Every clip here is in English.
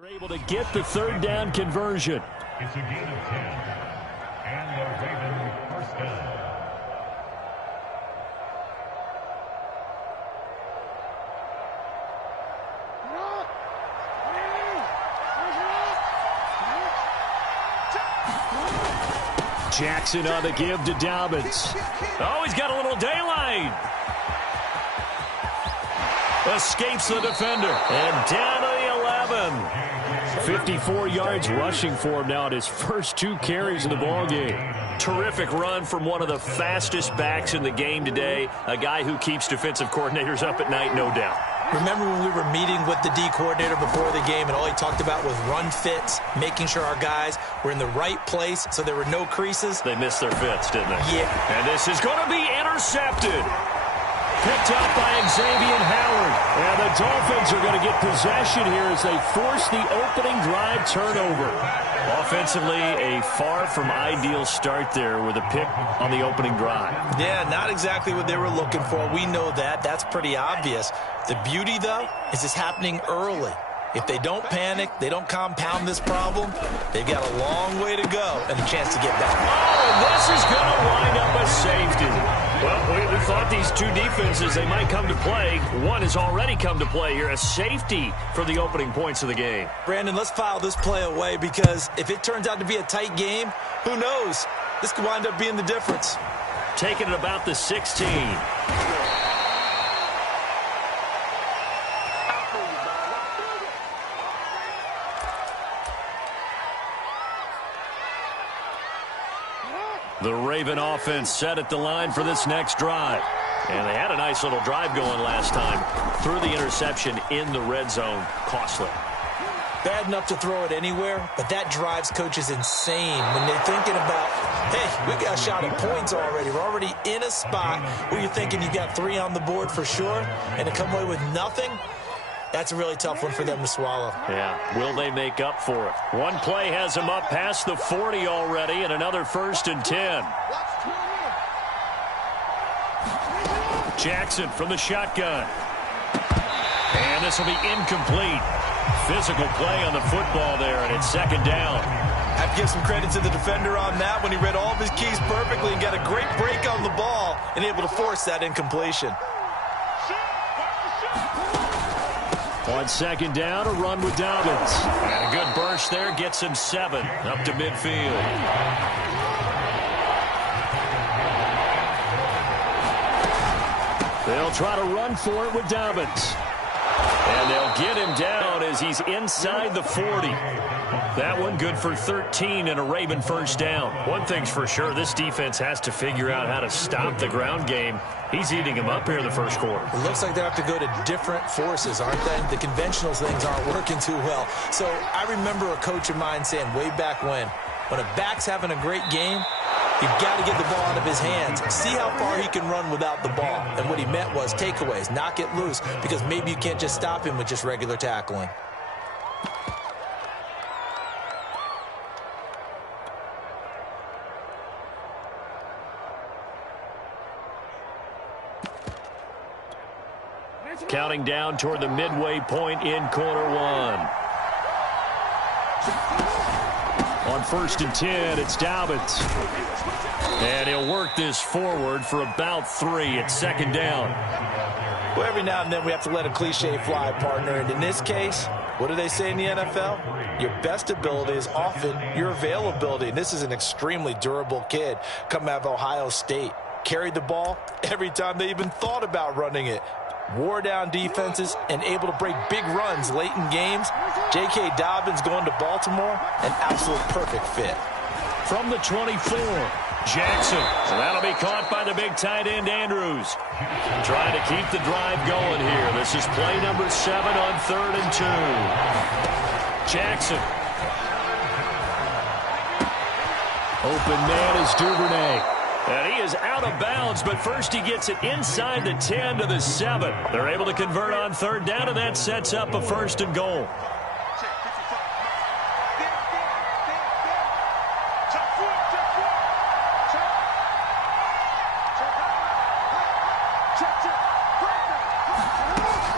They're able to get the third down conversion. It's a gain of 10. And the Ravens first down. Jackson on the give to Dobbins. Oh, he's got a little daylight. Escapes the defender. And down to the 11. 54 yards rushing for him now at his first 2 carries in the ballgame. Terrific run from one of the fastest backs in the game today. A guy who keeps defensive coordinators up at night, no doubt. Remember when we were meeting with the D coordinator before the game and all he talked about was run fits, making sure our guys were in the right place so there were no creases? They missed their fits, didn't they? Yeah. And this is going to be intercepted. Picked up by Xavier Howard. And the Dolphins are going to get possession here as they force the opening drive turnover. Offensively, a far from ideal start there with a pick on the opening drive. Yeah, not exactly what they were looking for. We know that. That's pretty obvious. The beauty, though, is it's happening early. If they don't panic, they don't compound this problem, they've got a long way to go and a chance to get back. Oh, and this is going to wind up a safety. Well, we thought these two defenses, they might come to play. One has already come to play here, a safety for the opening points of the game. Brandon, let's file this play away because if it turns out to be a tight game, who knows? This could wind up being the difference. Taking it about the 16. The Raven offense set at the line for this next drive. And they had a nice little drive going last time. Threw the interception in the red zone. Costly. Bad enough to throw it anywhere, but that drives coaches insane when they're thinking about, hey, we got a shot at points already. We're already in a spot where you're thinking you got 3 on the board for sure, and to come away with nothing, that's a really tough one for them to swallow. Yeah, will they make up for it? One play has them up past the 40 already, and another 1st and 10. Jackson from the shotgun. And this will be incomplete. Physical play on the football there, and it's 2nd down. I have to give some credit to the defender on that when he read all of his keys perfectly and got a great break on the ball and able to force that incompletion. On 2nd down, a run with Dobbins. And a good burst there gets him 7 up to midfield. They'll try to run for it with Dobbins. And they'll get him down as he's inside the 40. That one good for 13 and a Raven 1st down. One thing's for sure, this defense has to figure out how to stop the ground game. He's eating him up here in the 1st quarter. It looks like they have to go to different forces, aren't they? The conventional things aren't working too well. So I remember a coach of mine saying way back when a back's having a great game, you've got to get the ball out of his hands. See how far he can run without the ball. And what he meant was takeaways, knock it loose, because maybe you can't just stop him with just regular tackling. Counting down toward the midway point in quarter 1. On 1st and 10, it's Dobbins. And he'll work this forward for about 3. It's 2nd down. Well, every now and then we have to let a cliche fly, partner. And in this case, what do they say in the NFL? Your best ability is often your availability. And this is an extremely durable kid coming out of Ohio State. Carried the ball every time they even thought about running it. Wore down defenses and able to break big runs late in games. J.K. Dobbins going to Baltimore, an absolute perfect fit. From the 24, Jackson. And that'll be caught by the big tight end, Andrews. Trying to keep the drive going here. This is play number 7 on 3rd and 2. Jackson. Open man is Duvernay. And he is out of bounds, but first he gets it inside the 10 to the 7. They're able to convert on 3rd down, and that sets up a 1st and goal.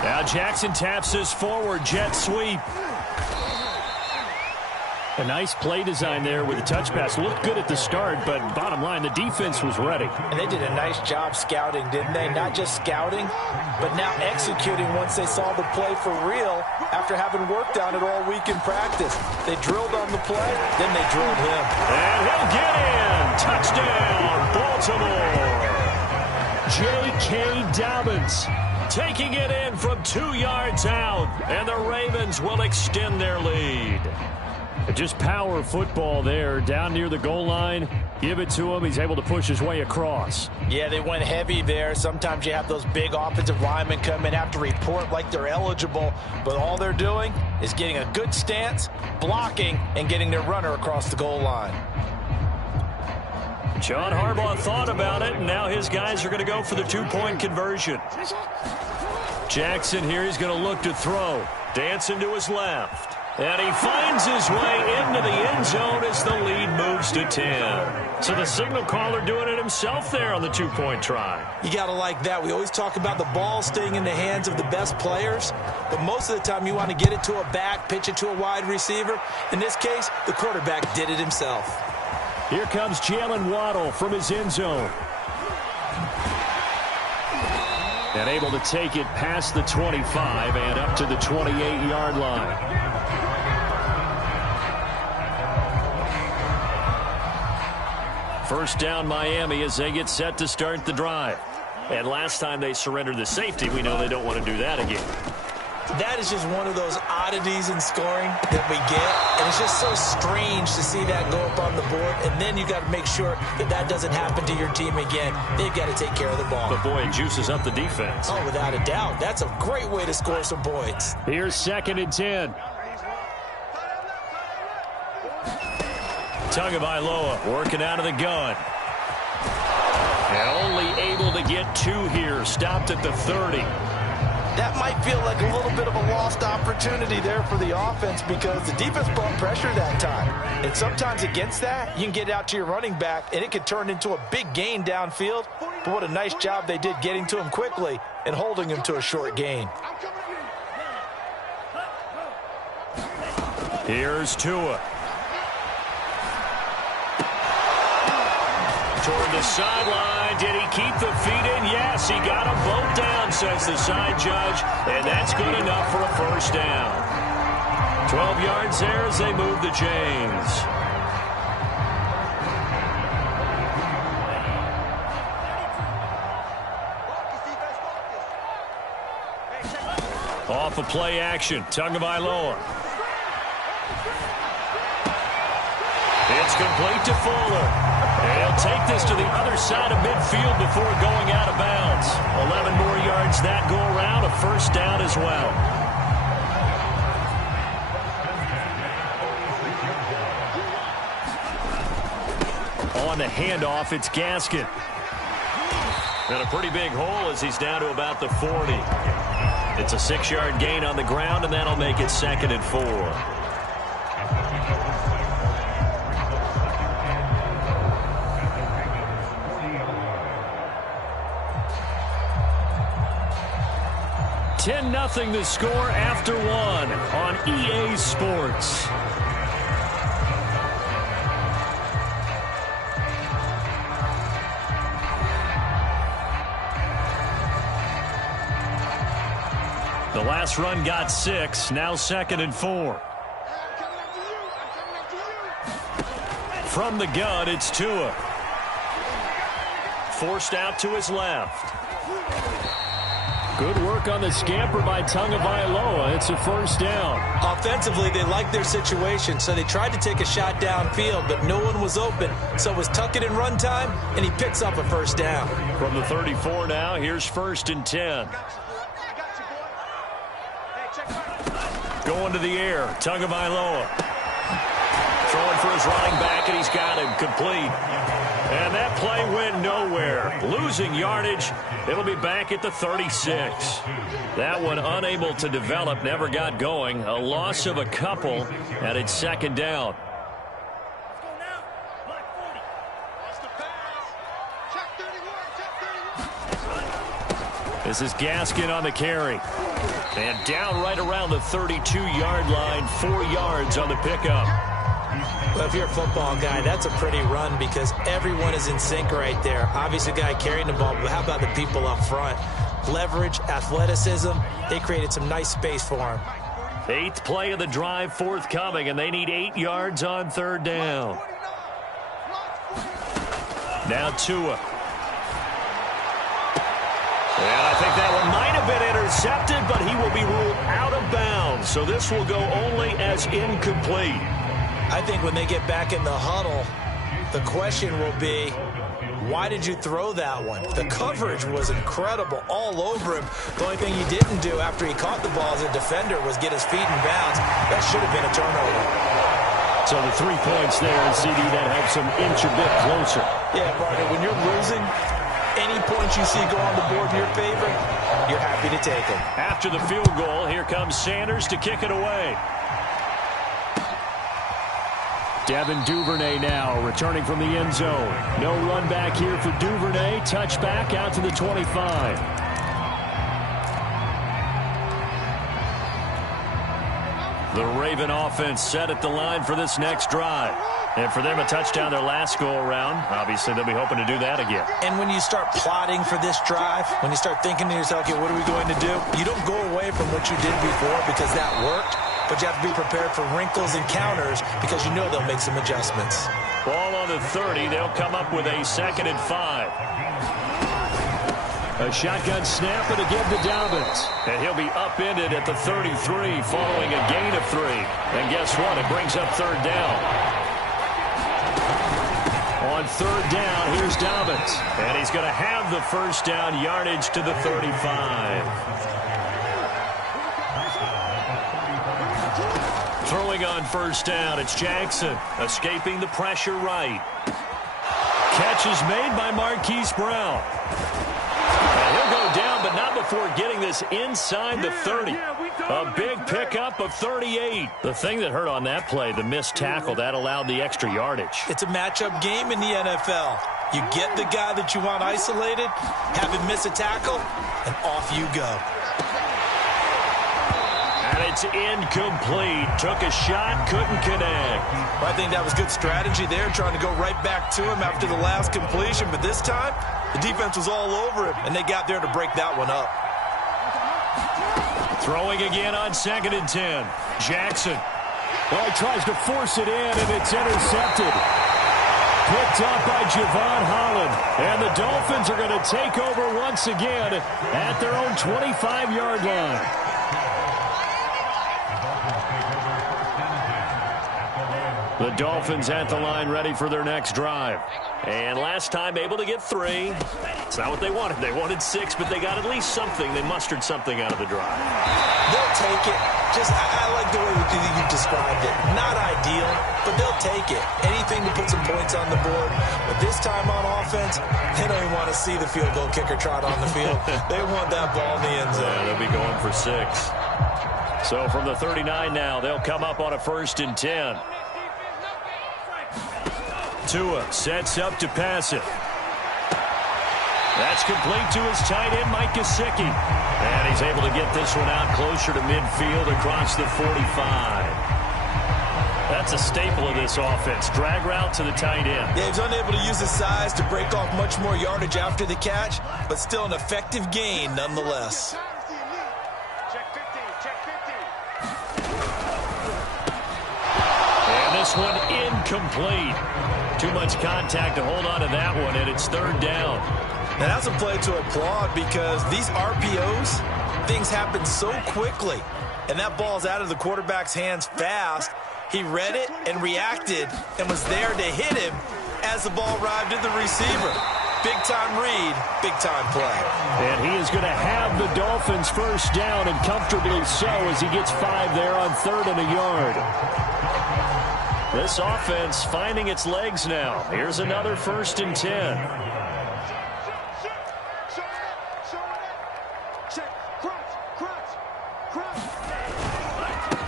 Now Jackson taps this forward, jet sweep. A nice play design there with the touch pass. Looked good at the start, but bottom line, the defense was ready. And they did a nice job scouting, didn't they? Not just scouting, but now executing once they saw the play for real after having worked on it all week in practice. They drilled on the play, then they drilled him. And he'll get in. Touchdown, Baltimore. J.K. Dobbins taking it in from 2 yards out, and the Ravens will extend their lead. Just power football there, down near the goal line. Give it to him. He's able to push his way across. Yeah, they went heavy there. Sometimes you have those big offensive linemen come in, have to report like they're eligible, but all they're doing is getting a good stance, blocking, and getting their runner across the goal line. John Harbaugh thought about it, and now his guys are going to go for the two-point conversion. Jackson here, he's going to look to throw. Dancing to his left. And he finds his way into the end zone as the lead moves to 10. So the signal caller doing it himself there on the two-point try. You got to like that. We always talk about the ball staying in the hands of the best players, but most of the time you want to get it to a back, pitch it to a wide receiver. In this case, the quarterback did it himself. Here comes Jalen Waddle from his end zone. And able to take it past the 25 and up to the 28-yard line. First down Miami as they get set to start the drive. And last time they surrendered the safety, we know they don't want to do that again. That is just one of those oddities in scoring that we get. And it's just so strange to see that go up on the board. And then you got to make sure that that doesn't happen to your team again. They've got to take care of the ball. But, boy, it juices up the defense. Oh, without a doubt. That's a great way to score some points. Here's 2nd and 10. Tagovailoa working out of the gun. And only able to get 2 here. Stopped at the 30. That might feel like a little bit of a lost opportunity there for the offense because the defense brought pressure that time. And sometimes against that, you can get out to your running back, and it could turn into a big gain downfield. But what a nice job they did getting to him quickly and holding him to a short gain. Here's Tua. Toward the sideline. Did he keep the feet in? Yes, he got them both down, says the side judge. And that's good enough for a first down. 12 yards there as they move the chains. Off of play action. Tagovailoa. It's complete to Fuller. And he'll take this to the other side of midfield before going out of bounds. 11 more yards that go around, a first down as well. On the handoff, it's Gaskin. And a pretty big hole as he's down to about the 40. It's a 6-yard gain on the ground, and that'll make it 2nd and 4. $10-0 the score after 1 on EA Sports. The last run got 6, now 2nd and 4. From the gun, it's Tua. Forced out to his left. Good work on the scamper by Tagovailoa. It's a first down. Offensively, they liked their situation, so they tried to take a shot downfield, but no one was open. So it was tuck it and run time, and he picks up a first down. From the 34 now, here's 1st and 10. Going to the air, Tagovailoa. Throwing for his running back, and he's got him complete. And that play went nowhere. Losing yardage. It'll be back at the 36. That one unable to develop, never got going. A loss of a couple, and it's 2nd down. This is Gaskin on the carry. And down right around the 32-yard line, 4 yards on the pickup. Well, if you're a football guy, that's a pretty run because everyone is in sync right there. Obviously, the guy carrying the ball, but how about the people up front? Leverage, athleticism, they created some nice space for him. 8th play of the drive forthcoming, and they need 8 yards on 3rd down. Now Tua. And I think that one might have been intercepted, but he will be ruled out of bounds. So this will go only as incomplete. I think when they get back in the huddle, the question will be, why did you throw that one? The coverage was incredible all over him. The only thing he didn't do after he caught the ball as a defender was get his feet in bounds. That should have been a turnover. So the 3 points there, and CD, that helps him inch a bit closer. Yeah, partner, when you're losing, any points you see go on the board in your favor, you're happy to take them. After the field goal, here comes Sanders to kick it away. Devin Duvernay now returning from the end zone. No run back here for Duvernay. Touchback out to the 25. The Raven offense set at the line for this next drive. And for them, a touchdown their last go-around. Obviously, they'll be hoping to do that again. And when you start plotting for this drive, when you start thinking to yourself, okay, what are we going to do? You don't go away from what you did before because that worked. But you have to be prepared for wrinkles and counters because you know they'll make some adjustments. Ball on the 30. They'll come up with a 2nd and 5. A shotgun snap and again to Dobbins. And he'll be upended at the 33 following a gain of 3. And guess what? It brings up 3rd down. On 3rd down, here's Dobbins. And he's going to have the 1st down yardage to the 35. Throwing on 1st down, it's Jackson, escaping the pressure right. Catch is made by Marquise Brown. And he'll go down, but not before getting this inside the 30. A big pickup of 38. The thing that hurt on that play, the missed tackle, that allowed the extra yardage. It's a matchup game in the NFL. You get the guy that you want isolated, have him miss a tackle, and off you go. And it's incomplete. Took a shot, couldn't connect. Well, I think that was good strategy there, trying to go right back to him after the last completion. But this time, the defense was all over him, and they got there to break that one up. Throwing again on 2nd and 10. Jackson. Oh, he tries to force it in, and it's intercepted. Picked up by Javon Holland. And the Dolphins are going to take over once again at their own 25-yard line. The Dolphins at the line ready for their next drive. And last time able to get 3. It's not what they wanted. They wanted 6, but they got at least something. They mustered something out of the drive. They'll take it. I like the way you described it. Not ideal, but they'll take it. Anything to put some points on the board. But this time on offense, they don't even want to see the field goal kicker trot on the field. They want that ball in the end zone. Yeah, they'll be going for 6. So from the 39 now, they'll come up on a 1st and 10. Tua sets up to pass it. That's complete to his tight end, Mike Gesicki. And he's able to get this one out closer to midfield across the 45. That's a staple of this offense. Drag route to the tight end. Yeah, he's unable to use his size to break off much more yardage after the catch, but still an effective gain nonetheless. And this one incomplete. Too much contact to hold on to that one, and it's 3rd down. Now, that's a play to applaud because these RPOs, things happen so quickly. And that ball's out of the quarterback's hands fast. He read it and reacted and was there to hit him as the ball arrived at the receiver. Big-time read, big-time play. And he is going to have the Dolphins 1st down, and comfortably so as he gets 5 there on 3rd and a yard. This offense finding its legs now. Here's another 1st and 10.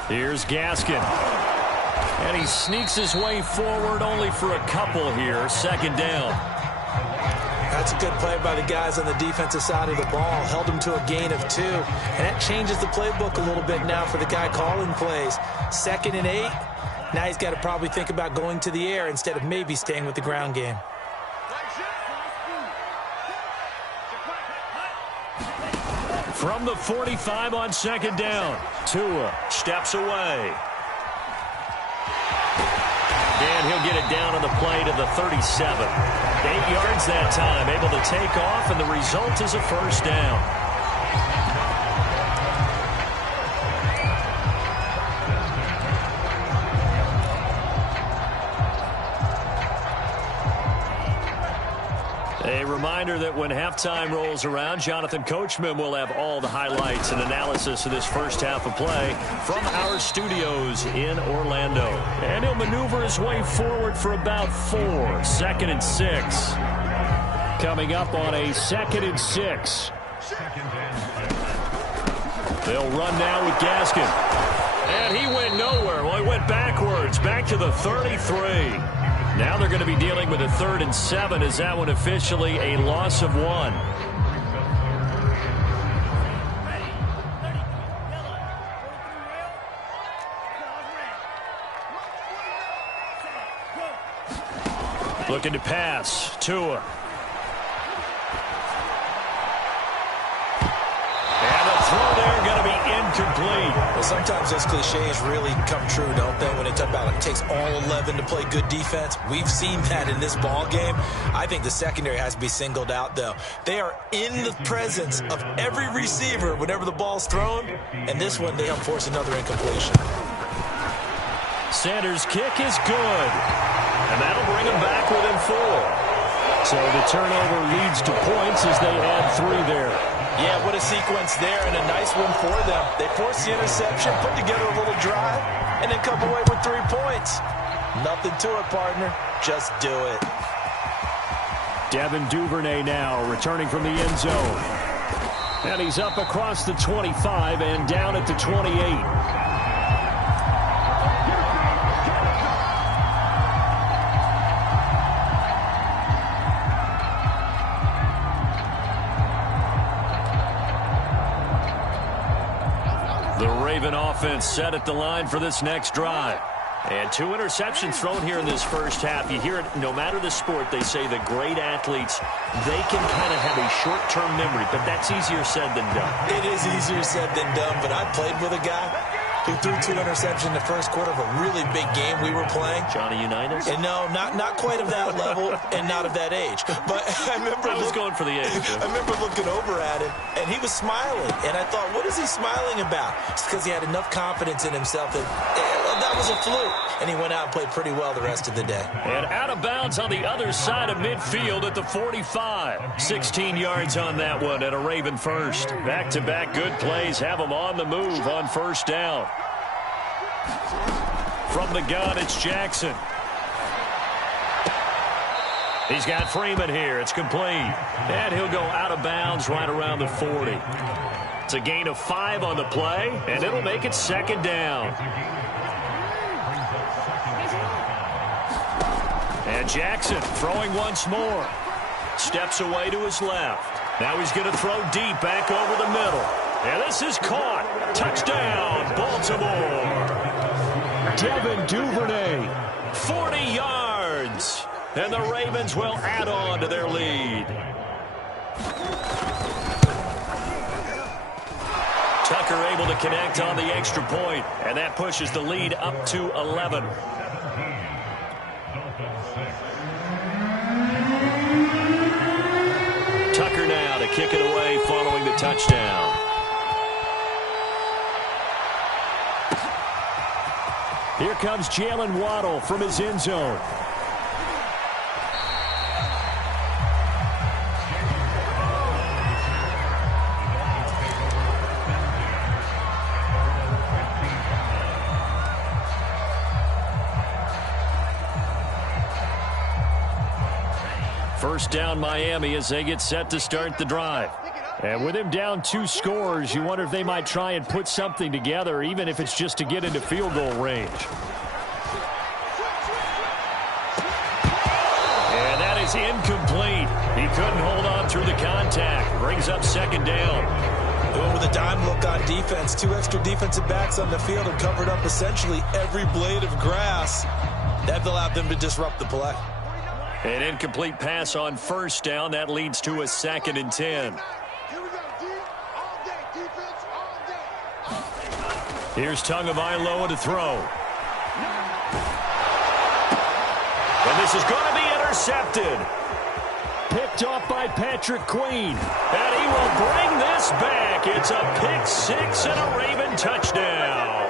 Here's Gaskin. And he sneaks his way forward only for a couple here. 2nd down. That's a good play by the guys on the defensive side of the ball. Held him to a gain of 2. And that changes the playbook a little bit now for the guy calling plays. 2nd and 8. Now he's got to probably think about going to the air instead of maybe staying with the ground game. From the 45 on second down, Tua steps away. And he'll get it down on the play to the 37. 8 yards that time, able to take off, and the result is a first down. A reminder that when halftime rolls around, Jonathan Coachman will have all the highlights and analysis of this first half of play from our studios in Orlando. And he'll maneuver his way forward for about 4. 2nd and 6. Coming up on a 2nd and 6. They'll run now with Gaskin. And he went nowhere. Well, he went backwards, back to the 33. Now they're going to be dealing with a 3rd and 7. Is that one officially a loss of 1? Looking to pass. Tua. And the throw there going to be incomplete. Well, sometimes those cliches really come true, don't they? When they talk about it takes all 11 to play good defense. We've seen that in this ball game. I think the secondary has to be singled out, though. They are in the presence of every receiver whenever the ball's thrown. And this one, they help force another incompletion. Sanders' kick is good. And that'll bring them back within 4. So the turnover leads to points as they add 3 there. Yeah, what a sequence there, and a nice one for them. They force the interception, put together a little drive, and then come away with 3 points. Nothing to it, partner. Just do it. Devin Duvernay now returning from the end zone. And he's up across the 25 and down at the 28. Raven offense set at the line for this next drive. And 2 interceptions thrown here in this first half. You hear it, no matter the sport, they say the great athletes, they can kind of have a short-term memory, but that's easier said than done. It is easier said than done, but I played with a guy who threw 2 interceptions in the first quarter of a really big game we were playing. Johnny Unitas? And no, not quite of that level and not of that age. But I remember going for the age. I remember looking over at him, and he was smiling. And I thought, what is he smiling about? It's because he had enough confidence in himself that that was a fluke. And he went out and played pretty well the rest of the day. And out of bounds on the other side of midfield at the 45. 16 yards on that one and a Raven first. Back-to-back good plays have them on the move on first down. From the gun, it's Jackson. He's got Freeman here. It's complete. And he'll go out of bounds right around the 40. It's a gain of 5 on the play, and it'll make it 2nd down. And Jackson throwing once more. Steps away to his left. Now he's going to throw deep back over the middle. And this is caught. Touchdown, Baltimore. Devin Duvernay, 40 yards. And the Ravens will add on to their lead. Tucker able to connect on the extra point, and that pushes the lead up to 11. Tucker now to kick it away following the touchdown. Here comes Jalen Waddle from his end zone. First down Miami as they get set to start the drive. And with him down 2 scores, you wonder if they might try and put something together, even if it's just to get into field goal range. And that is incomplete. He couldn't hold on through the contact. Brings up 2nd down. They went with a dime look on defense. 2 extra defensive backs on the field and covered up essentially every blade of grass. That allowed them to disrupt the play. An incomplete pass on first down. That leads to a 2nd and 10. Here's Tagovailoa to throw. And this is going to be intercepted. Picked off by Patrick Queen. And he will bring this back. It's a pick 6 and a Raven touchdown.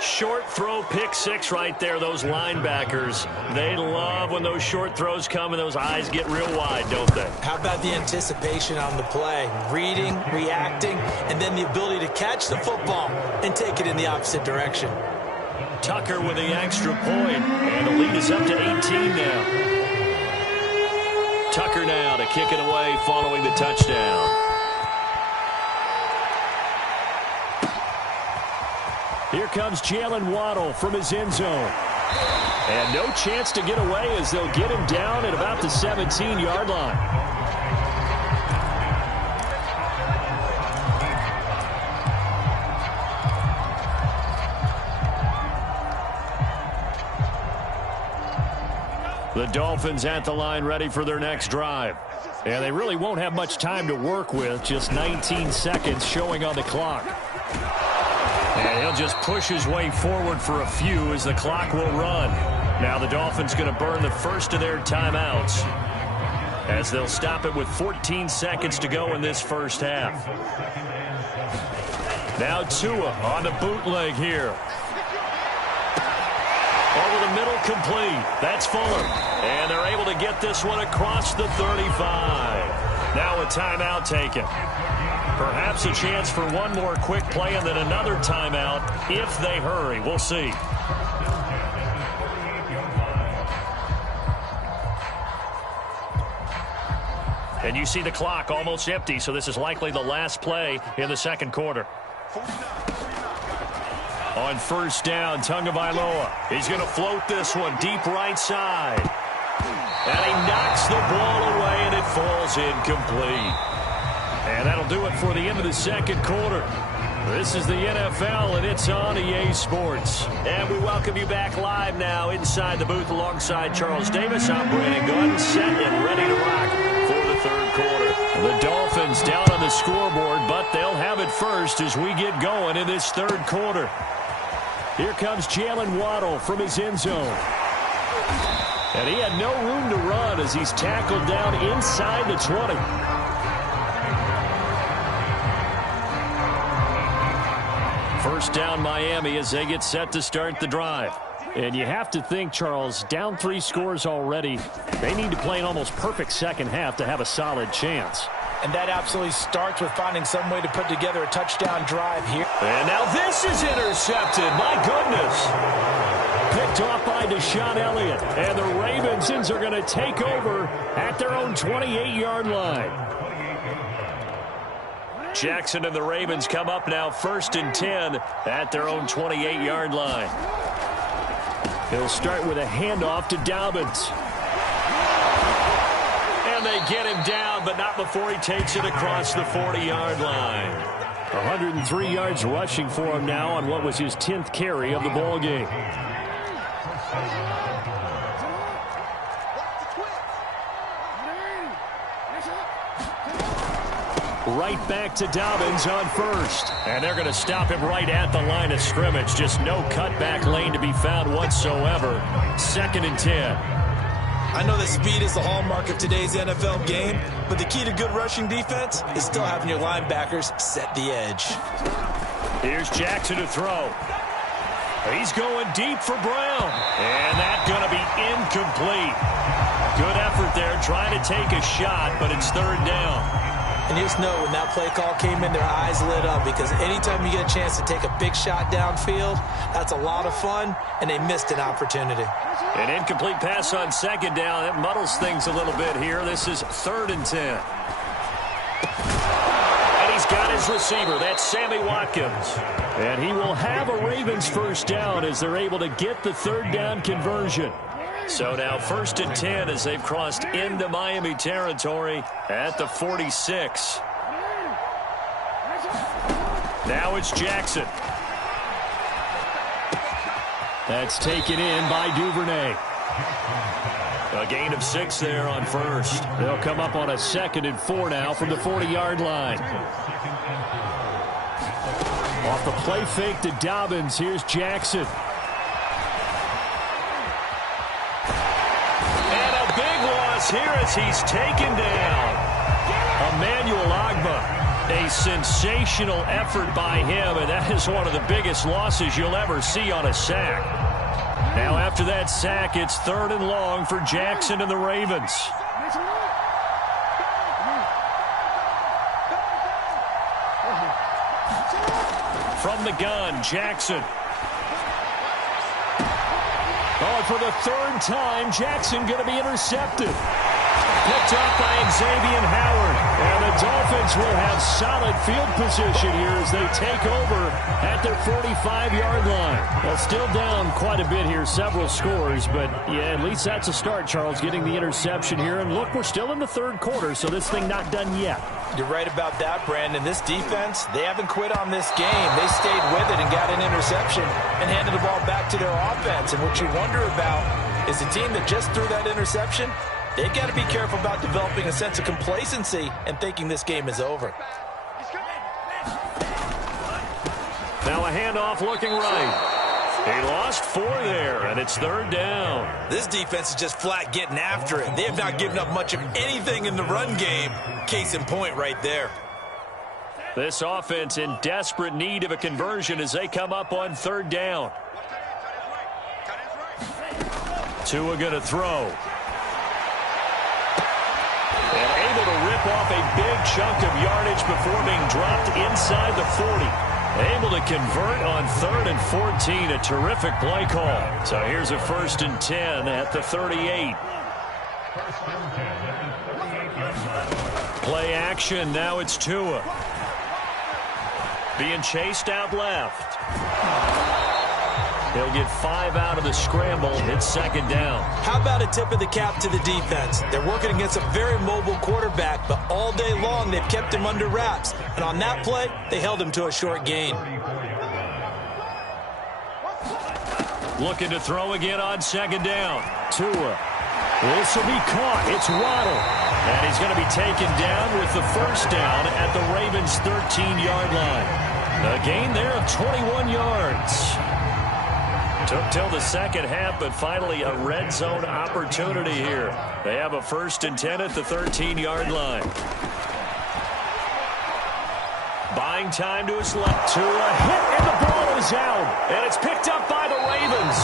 Short throw, pick 6 right there. Those linebackers, they love when those short throws come and those eyes get real wide, don't they? How about the anticipation on the play? Reading, reacting, and then the ability to catch the football and take it in the opposite direction. Tucker with the extra point, and the lead is up to 18 now. Tucker now to kick it away following the touchdown. Here comes Jalen Waddle from his end zone. And no chance to get away as they'll get him down at about the 17-yard line. The Dolphins at the line ready for their next drive. And they really won't have much time to work with, just 19 seconds showing on the clock. And he'll just push his way forward for a few as the clock will run. Now the Dolphins going to burn the first of their timeouts as they'll stop it with 14 seconds to go in this first half. Now Tua on the bootleg here. Over the middle, complete. That's Fuller. And they're able to get this one across the 35. Now a timeout taken. Perhaps a chance for one more quick play and then another timeout if they hurry. We'll see. And you see the clock almost empty, so this is likely the last play in the second quarter. On first down, Tagovailoa. He's going to float this one deep right side. And he knocks the ball away, and it falls incomplete. And that'll do it for the end of the second quarter. This is the NFL, and it's on EA Sports. And we welcome you back live now inside the booth alongside Charles Davis. I'm Brandon Gunn, set and ready to rock for the third quarter. The Dolphins down on the scoreboard, but they'll have it first as we get going in this third quarter. Here comes Jalen Waddle from his end zone. And he had no room to run as he's tackled down inside the 20. First down Miami as they get set to start the drive. And you have to think, Charles, down 3 scores already. They need to play an almost perfect second half to have a solid chance. And that absolutely starts with finding some way to put together a touchdown drive here. And now this is intercepted. My goodness. Picked off by Deshaun Elliott. And the Ravens are going to take over at their own 28-yard line. Jackson and the Ravens come up now 1st and 10 at their own 28-yard line. He'll start with a handoff to Dobbins. And they get him down, but not before he takes it across the 40-yard line. 103 yards rushing for him now on what was his 10th carry of the ball game. Right back to Dobbins on first. And they're going to stop him right at the line of scrimmage. Just no cutback lane to be found whatsoever. 2nd and 10. I know that speed is the hallmark of today's NFL game, but the key to good rushing defense is still having your linebackers set the edge. Here's Jackson to throw. He's going deep for Brown. And that's going to be incomplete. Good effort there trying to take a shot, but it's 3rd down. And you just know when that play call came in, their eyes lit up because anytime you get a chance to take a big shot downfield, that's a lot of fun, and they missed an opportunity. An incomplete pass on 2nd down. That muddles things a little bit here. This is 3rd and 10. And he's got his receiver. That's Sammy Watkins. And he will have a Ravens first down as they're able to get the 3rd down conversion. So now 1st and 10 as they've crossed into Miami territory at the 46. Now it's Jackson. That's taken in by Duvernay. A gain of 6 there on 1st. They'll come up on a 2nd and 4 now from the 40-yard line. Off the play fake to Dobbins. Here's Jackson. And a big loss here as he's taken down. Emmanuel Ogbah. A sensational effort by him, and that is one of the biggest losses you'll ever see on a sack. Now after that sack, it's 3rd and long for Jackson and the Ravens. From the gun, Jackson. Oh, for the 3rd time, Jackson going to be intercepted. Picked up by Xavier Howard. And the Dolphins will have solid field position here as they take over at their 45-yard line. Well, still down quite a bit here, several scores, but yeah, at least that's a start, Charles, getting the interception here. And look, we're still in the 3rd quarter, so this thing not done yet. You're right about that, Brandon. This defense, they haven't quit on this game. They stayed with it and got an interception and handed the ball back to their offense. And what you wonder about is the team that just threw that interception, they've got to be careful about developing a sense of complacency and thinking this game is over. Now a handoff looking right. He lost 4 there, and it's 3rd down. This defense is just flat getting after it. They have not given up much of anything in the run game. Case in point right there. This offense in desperate need of a conversion as they come up on 3rd down. Tua going to throw. And able to rip off a big chunk of yardage before being dropped inside the 40. Able to convert on 3rd and 14. A terrific play call. So here's a 1st and 10 at the 38. Play action. Now it's Tua. Being chased out left. He'll get 5 out of the scramble. It's 2nd down. How about a tip of the cap to the defense? They're working against a very mobile quarterback, but all day long they've kept him under wraps. And on that play, they held him to a short gain. Looking to throw again on 2nd down. Tua. This will be caught. It's Waddle. And he's going to be taken down with the 1st down at the Ravens' 13-yard line. A gain there of 21 yards. Took till the 2nd half, but finally a red zone opportunity here. They have a 1st and 10 at the 13-yard line. Buying time to his left. To a hit, and the ball is out. And it's picked up by the Ravens.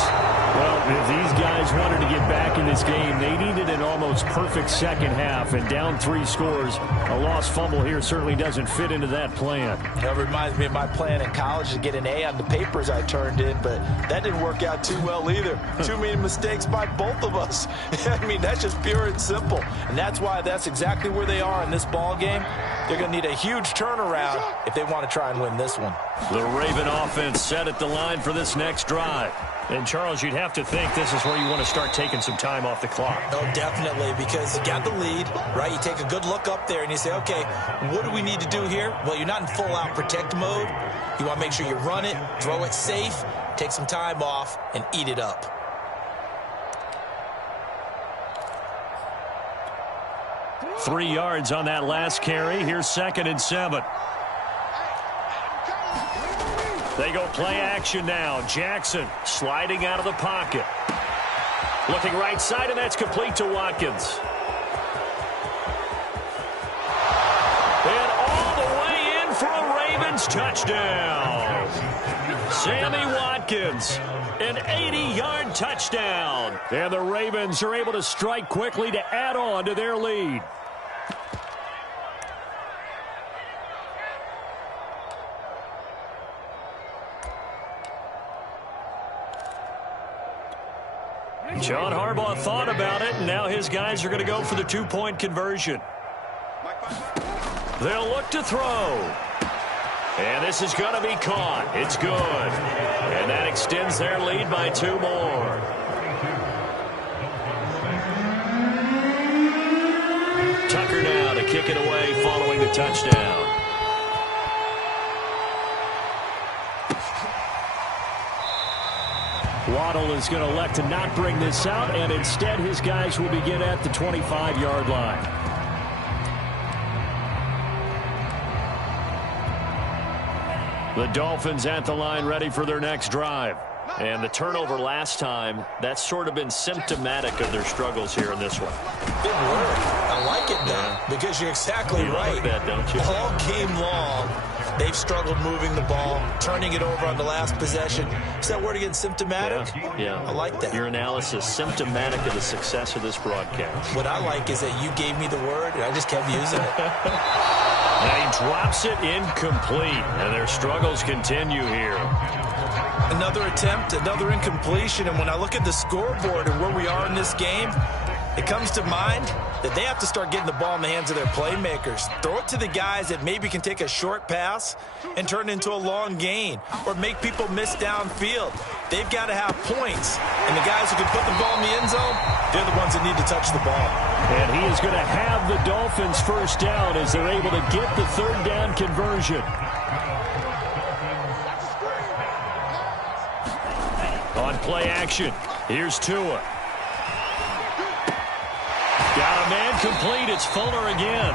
Well, if these guys wanted to get back in this game, they needed an almost perfect 2nd half. And down 3 scores, a lost fumble here certainly doesn't fit into that plan. That reminds me of my plan in college to get an A on the papers I turned in, but that didn't work out too well either. Too many mistakes by both of us. I mean, that's just pure and simple. And that's why that's exactly where they are in this ball game. They're going to need a huge turnaround if they want to try and win this one. The Raven offense set at the line for this next drive. And, Charles, you'd have to think this is where you want to start taking some time off the clock. Oh, definitely, because you got the lead, right? You take a good look up there and you say, okay, what do we need to do here? Well, you're not in full-out protect mode. You want to make sure you run it, throw it safe, take some time off, and eat it up. Three yards on that last carry. Here's 2nd and 7. They go play action now. Jackson sliding out of the pocket. Looking right side, and that's complete to Watkins. And all the way in for a Ravens touchdown. Sammy Watkins, an 80-yard touchdown. And the Ravens are able to strike quickly to add on to their lead. John Harbaugh thought about it, and now his guys are going to go for the 2-point conversion. They'll look to throw. And this is going to be caught. It's good. And that extends their lead by 2 more. kick it away following the touchdown. Waddle is going to elect to not bring this out, and instead his guys will begin at the 25-yard line. The Dolphins at the line ready for their next drive. And the turnover last time, that's sort of been symptomatic of their struggles here in this one. Good word. I like it now, because you're exactly right. You like that, don't you? All game long, they've struggled moving the ball, turning it over on the last possession. Is that word again, symptomatic? Yeah. I like that. Your analysis, symptomatic of the success of this broadcast. What I like is that you gave me the word, and I just kept using it. And he drops it incomplete, and their struggles continue here. Another attempt, another incompletion, and when I look at the scoreboard and where we are in this game, it comes to mind that they have to start getting the ball in the hands of their playmakers. Throw it to the guys that maybe can take a short pass and turn it into a long gain or make people miss downfield. They've got to have points, and the guys who can put the ball in the end zone, they're the ones that need to touch the ball. And he is going to have the Dolphins first down as they're able to get the third down conversion. On play action, here's Tua. Got a man complete. It's Fuller again.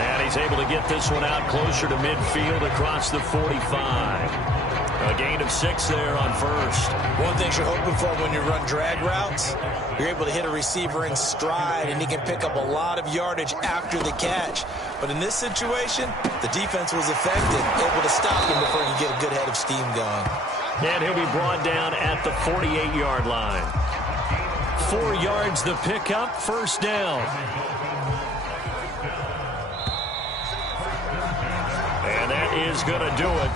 And he's able to get this one out closer to midfield across the 45. A gain of 6 there on first. One thing you're hoping for when you run drag routes, you're able to hit a receiver in stride, and he can pick up a lot of yardage after the catch. But in this situation, the defense was effective, able to stop him before he could get a good head of steam going. And he'll be brought down at the 48-yard line. 4 yards the pickup, first down. And that is going to do it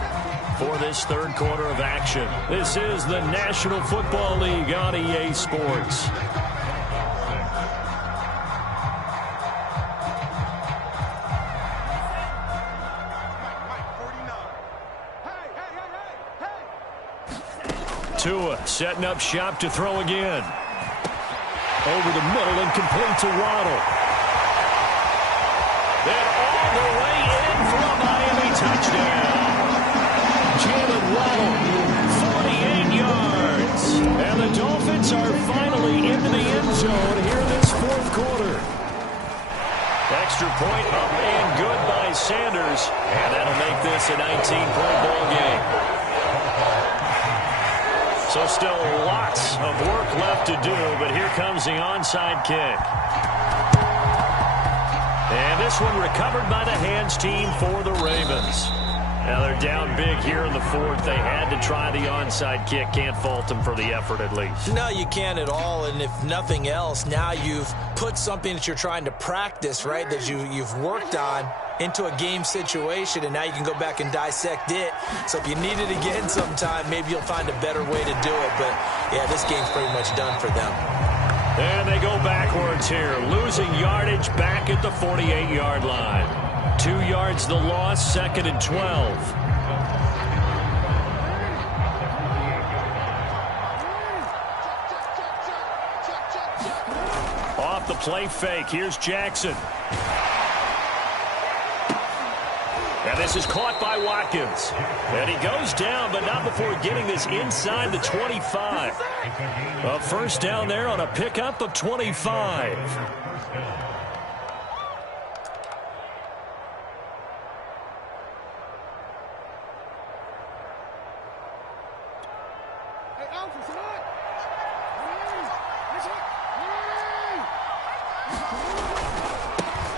for this third quarter of action. This is the National Football League on EA Sports. Tua setting up shop to throw again. Over the middle and complete to Waddle. Then all the way in for a Miami touchdown. Jalen Waddle, 48 yards. And the Dolphins are finally into the end zone here in this fourth quarter. Extra point up and good by Sanders. And that'll make this a 19-point ball game. So still lots of work left to do, but here comes the onside kick. And this one recovered by the hands team for the Ravens. Now they're down big here in the fourth. They had to try the onside kick. Can't fault them for the effort at least. No, you can't at all, and if nothing else, now you've put something that you're trying to practice, right, that you've worked on into a game situation, and now you can go back and dissect it. So if you need it again sometime, maybe you'll find a better way to do it. But, yeah, this game's pretty much done for them. And they go backwards here, losing yardage back at the 48-yard line. 2 yards the loss, 2nd and 12. Off the play fake, here's Jackson. And this is caught by Watkins. And he goes down, but not before getting this inside the 25. A first down there on a pickup of 25.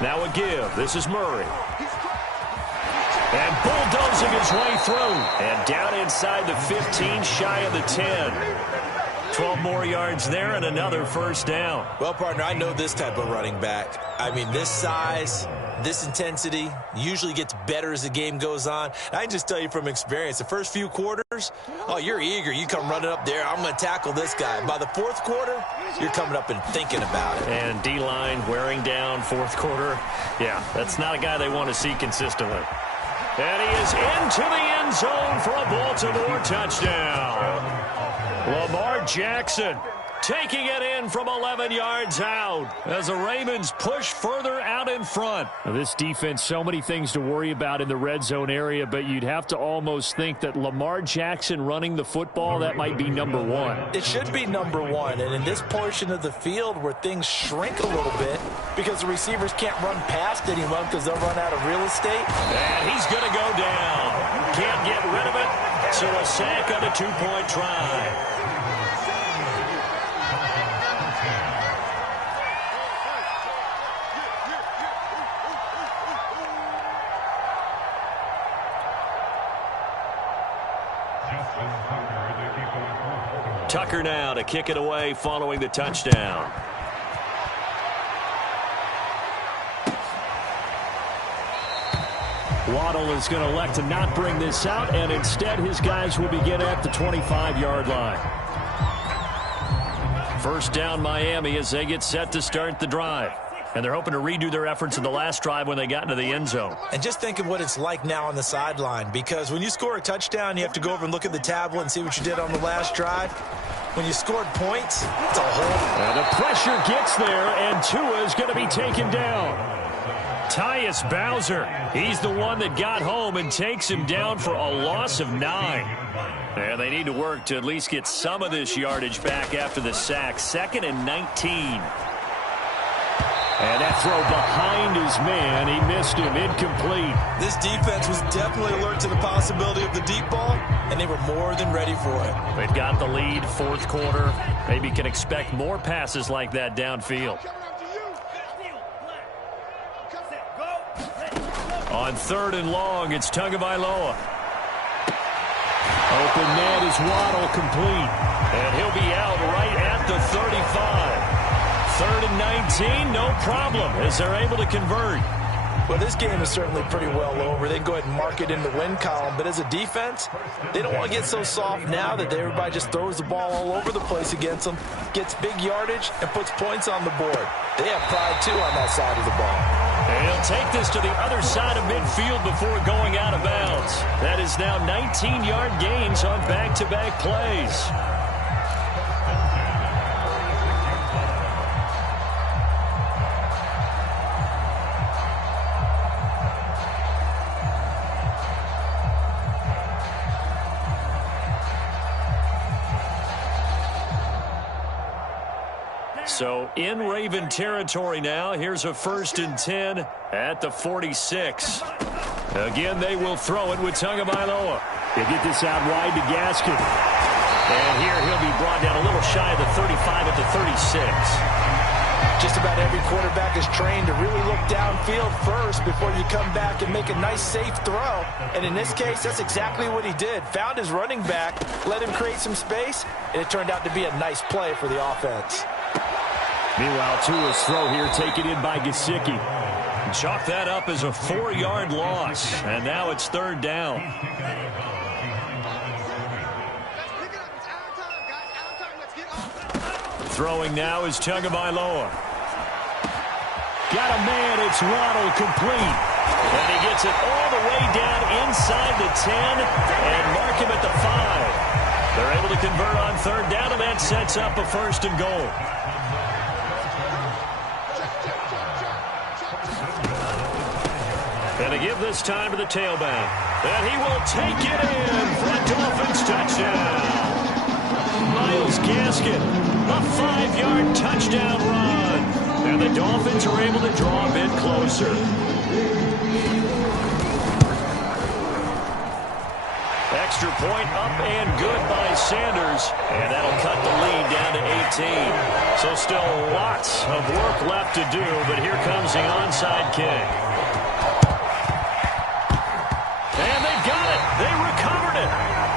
Now a give. This is Murray. And bulldozing his way through. And down inside the 15, shy of the 10. 12 more yards there and another first down. Well, partner, I know this type of running back. I mean, this size, this intensity usually gets better as the game goes on. I can just tell you from experience, the first few quarters, oh, you're eager. You come running up there. I'm going to tackle this guy. By the fourth quarter, you're coming up and thinking about it. And D-line wearing down fourth quarter. Yeah, that's not a guy they want to see consistently. And he is into the end zone for a Baltimore touchdown. Lamar Jackson, taking it in from 11 yards out as the Ravens push further out in front. Now, this defense, so many things to worry about in the red zone area, but you'd have to almost think that Lamar Jackson running the football, that might be number one. It should be number one, and in this portion of the field where things shrink a little bit because the receivers can't run past anyone because they'll run out of real estate. And he's going to go down. Can't get rid of it, so a sack on a two-point try. Tucker now to kick it away following the touchdown. Waddle is going to elect to not bring this out, and instead his guys will begin at the 25-yard line. First down Miami as they get set to start the drive. And they're hoping to redo their efforts in the last drive when they got into the end zone. And just think of what it's like now on the sideline, because when you score a touchdown, you have to go over and look at the tablet and see what you did on the last drive. When you scored points, it's a whole... And the pressure gets there, and Tua is going to be taken down. Tyus Bowser, he's the one that got home and takes him down for a loss of 9. And they need to work to at least get some of this yardage back after the sack. 2nd and 19. And that throw behind his man, he missed him, incomplete. This defense was definitely alert to the possibility of the deep ball, and they were more than ready for it. They've got the lead, fourth quarter. Maybe can expect more passes like that downfield. On 3rd and long, it's Tagovailoa. Open man is Waddle, complete. And he'll be out right at the 35. 3rd and 19, no problem, as they're able to convert. Well, this game is certainly pretty well over. They can go ahead and mark it in the win column. But as a defense, they don't want to get so soft now that everybody just throws the ball all over the place against them, gets big yardage, and puts points on the board. They have pride, too, on that side of the ball. And he'll take this to the other side of midfield before going out of bounds. That is now 19-yard gains on back-to-back plays. So in Raven territory now. Here's a 1st and 10 at the 46. Again, they will throw it with Tagovailoa. They get this out wide to Gaskin. And here he'll be brought down a little shy of the 35 at the 36. Just about every quarterback is trained to really look downfield first before you come back and make a nice, safe throw. And in this case, that's exactly what he did. Found his running back, let him create some space, and it turned out to be a nice play for the offense. Meanwhile, Tua's throw here taken in by Gesicki. Chalk that up as a 4-yard loss, and now it's 3rd down. Throwing now is Tagovailoa. Got a man, it's Waddle, complete. And he gets it all the way down inside the 10 and mark him at the 5. They're able to convert on 3rd down, and that sets up a 1st and goal. And to give this time to the tailback. And he will take it in for a Dolphins touchdown. Myles Gaskin, a 5-yard touchdown run. And the Dolphins are able to draw a bit closer. Extra point up and good by Sanders. And that'll cut the lead down to 18. So still lots of work left to do, but here comes the onside kick. And they've got it. They recovered it.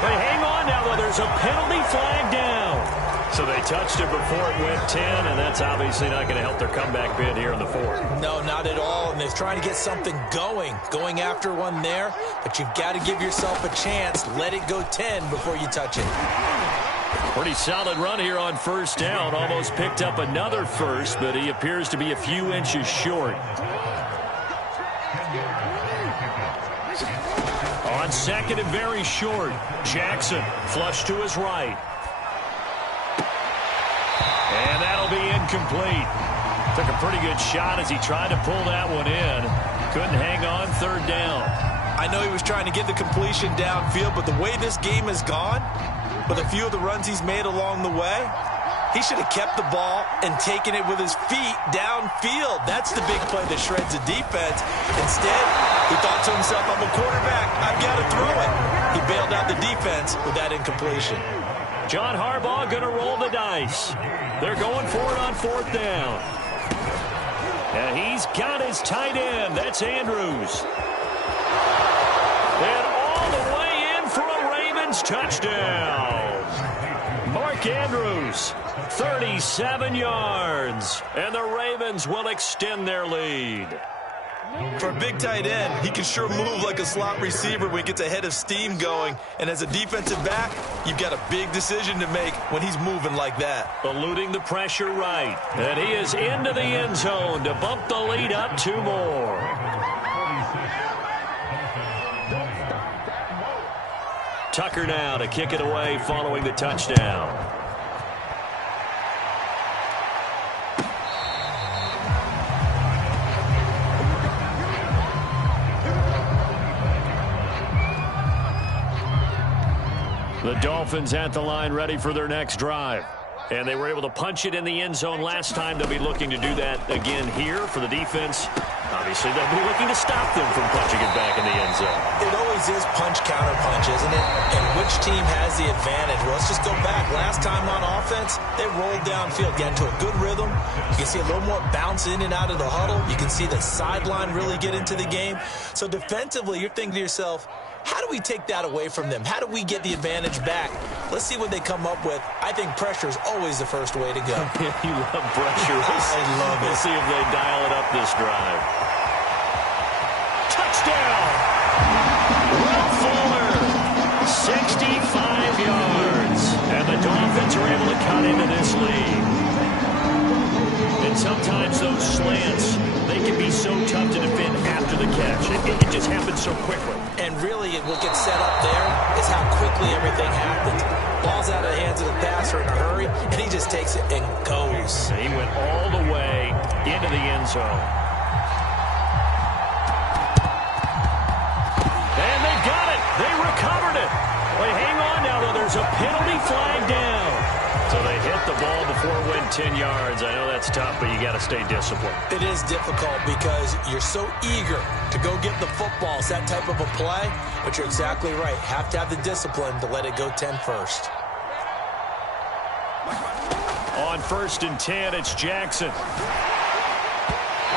They hang on now, though. There's a penalty flag down. So they touched it before it went 10, and that's obviously not going to help their comeback bid here in the 4th. No, not at all. And they're trying to get something going after one there. But you've got to give yourself a chance. Let it go 10 before you touch it. Pretty solid run here on 1st down. Almost picked up another first, but he appears to be a few inches short. On 2nd and very short, Jackson flush to his right. And that'll be incomplete. Took a pretty good shot as he tried to pull that one in. Couldn't hang on third down. I know he was trying to get the completion downfield, but the way this game has gone, with a few of the runs he's made along the way, he should have kept the ball and taken it with his feet downfield. That's the big play that shreds the defense. Instead, he thought to himself, I'm a quarterback, I've got to throw it. He bailed out the defense with that incompletion. John Harbaugh going to roll the dice. They're going for it on fourth down. And he's got his tight end. That's Andrews. And all the way in for a Ravens touchdown. Mark Andrews, 37 yards. And the Ravens will extend their lead. For a big tight end, he can sure move like a slot receiver when he gets a head of steam going. And as a defensive back, you've got a big decision to make when he's moving like that. Eluding the pressure right. And he is into the end zone to bump the lead up 2 more. Tucker now to kick it away following the touchdown. The Dolphins at the line ready for their next drive. And they were able to punch it in the end zone last time. They'll be looking to do that again here for the defense. Obviously, they'll be looking to stop them from punching it back in the end zone. It always is punch, counter punch, isn't it? And which team has the advantage? Well, let's just go back. Last time on offense, they rolled downfield, got into a good rhythm. You can see a little more bounce in and out of the huddle. You can see the sideline really get into the game. So defensively, you're thinking to yourself, how do we take that away from them? How do we get the advantage back? Let's see what they come up with. I think pressure is always the first way to go. You love pressure. I love it. We'll see if they dial it up this drive. Touchdown! Will Fuller, 65 yards. And the Dolphins are able to cut into this lead. And sometimes those slants, they can be so tough to defend after the catch. It just happens so quickly. And really, what gets set up there is how quickly everything happens. Ball's out of the hands of the passer in a hurry, and he just takes it and goes. He went all the way into the end zone. And they got it. They recovered it. Wait, hang on now, though. There's a penalty flag down. So they hit the ball before it went 10 yards. I know that's tough, but you got to stay disciplined. It is difficult because you're so eager to go get the football. It's that type of a play, but you're exactly right. Have to have the discipline to let it go 10 first. On 1st and 10, it's Jackson.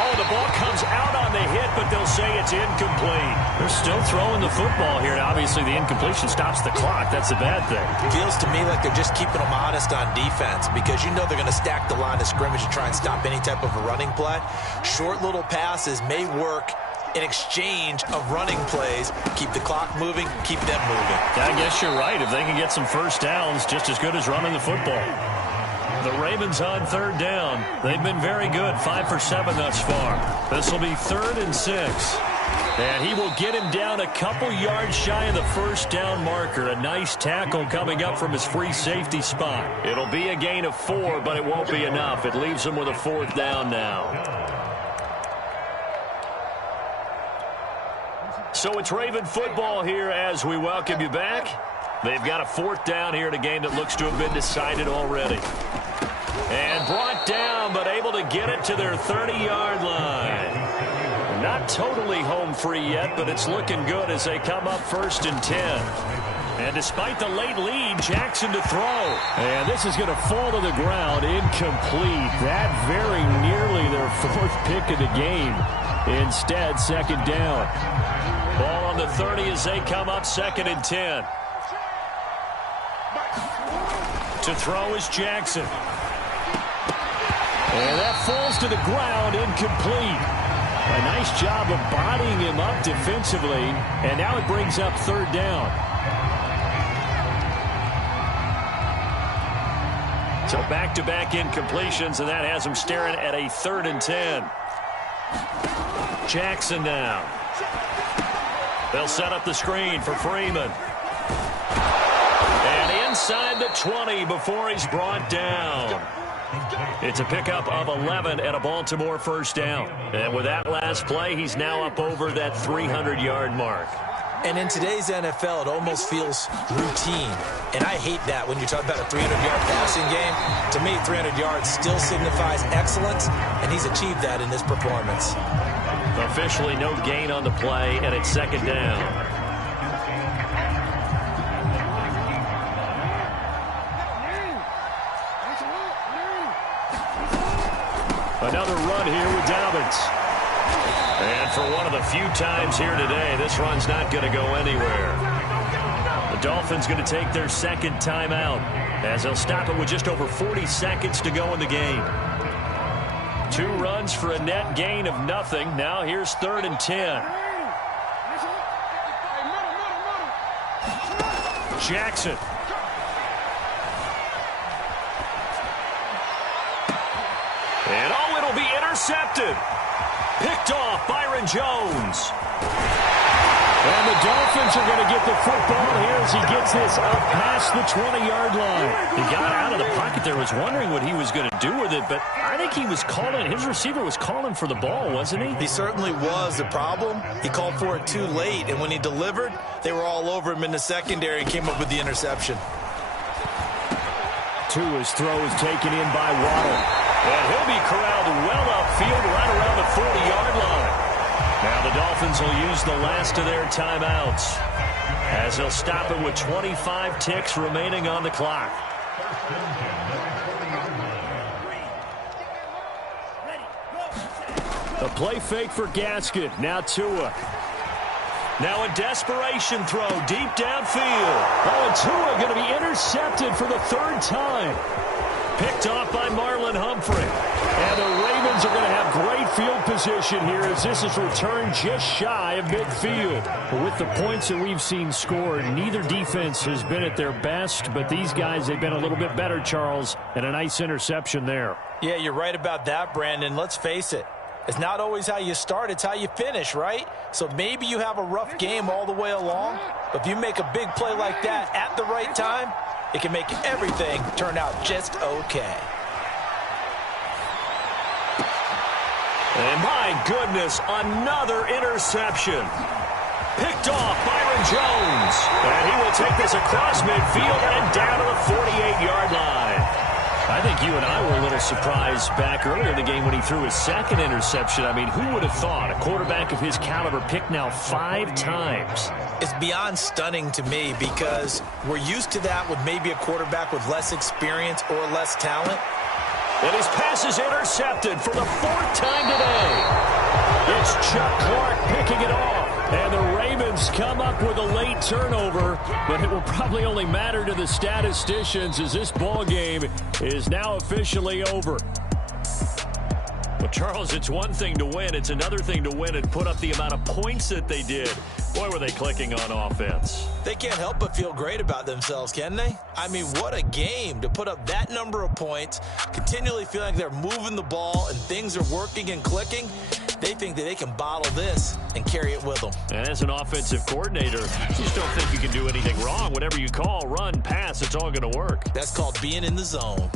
Oh, the ball comes out on the hit, but they'll say it's incomplete. They're still throwing the football here, and obviously the incompletion stops the clock. That's a bad thing. It feels to me like they're just keeping them honest on defense because you know they're going to stack the line of scrimmage to try and stop any type of a running play. Short little passes may work in exchange of running plays. Keep the clock moving, keep them moving. I guess you're right. If they can get some first downs, just as good as running the football. The Ravens on 3rd down. They've been very good, 5 for 7 thus far. This will be 3rd and 6. And he will get him down a couple yards shy of the first down marker. A nice tackle coming up from his free safety spot. It'll be a gain of 4, but it won't be enough. It leaves him with a 4th down now. So it's Raven football here as we welcome you back. They've got a 4th down here in a game that looks to have been decided already. And brought down, but able to get it to their 30-yard line. Not totally home free yet, but it's looking good as they come up 1st and 10. And despite the late lead, Jackson to throw. And this is going to fall to the ground, incomplete. That very nearly their 4th pick of the game. Instead, 2nd down. Ball on the 30 as they come up 2nd and 10. To throw is Jackson. And that falls to the ground, incomplete. A nice job of bodying him up defensively. And now it brings up 3rd down. So back-to-back incompletions, and that has him staring at a 3rd and 10. Jackson down. They'll set up the screen for Freeman. And inside the 20 before he's brought down. It's a pickup of 11 and a Baltimore first down. And with that last play, he's now up over that 300-yard mark. And in today's NFL, it almost feels routine. And I hate that when you talk about a 300-yard passing game. To me, 300 yards still signifies excellence, and he's achieved that in this performance. Officially no gain on the play, and it's second down. Another run here with Dobbins. And for one of the few times here today, this run's not going to go anywhere. The Dolphins going to take their second timeout as they'll stop it with just over 40 seconds to go in the game. 2 runs for a net gain of nothing. Now here's 3rd and 10. Jackson. And oh, it'll be intercepted. Picked off Byron Jones. And the Dolphins are going to get the football here as he gets this up past the 20-yard line. He got out of the pocket there, was wondering what he was going to do with it, but I think he was calling, his receiver was calling for the ball, wasn't he? He certainly was. The problem, he called for it too late, and when he delivered, they were all over him in the secondary and came up with the interception. Tua's throw is taken in by Waddle. And he'll be corralled well upfield right around the 40-yard line. Now the Dolphins will use the last of their timeouts as they'll stop it with 25 ticks remaining on the clock. A play fake for Gaskin. Now Tua. Now a desperation throw deep downfield. Oh, and Tua going to be intercepted for the 3rd time. Picked off by Marlon Humphrey. And the Ravens are going to have great field position here as this is returned just shy of midfield. But with the points that we've seen scored, neither defense has been at their best, but these guys have been a little bit better, Charles, and a nice interception there. Yeah, you're right about that, Brandon. Let's face it. It's not always how you start, it's how you finish, right? So maybe you have a rough game all the way along, but if you make a big play like that at the right time, it can make everything turn out just okay. And my goodness, another interception. Picked off Byron Jones. And he will take this across midfield and down to the 48-yard line. I think you and I were a little surprised back earlier in the game when he threw his 2nd interception. I mean, who would have thought a quarterback of his caliber picked now 5 times? It's beyond stunning to me because we're used to that with maybe a quarterback with less experience or less talent. And his pass is intercepted for the 4th time today. It's Chuck Clark picking it off. And the Ravens come up with a late turnover, but it will probably only matter to the statisticians as this ball game is now officially over. Well, Charles, it's one thing to win. It's another thing to win and put up the amount of points that they did. Boy, were they clicking on offense. They can't help but feel great about themselves, can they? I mean, what a game to put up that number of points, continually feeling like they're moving the ball and things are working and clicking. They think that they can bottle this and carry it with them. And as an offensive coordinator, you just don't think you can do anything wrong. Whatever you call, run, pass, it's all going to work. That's called being in the zone.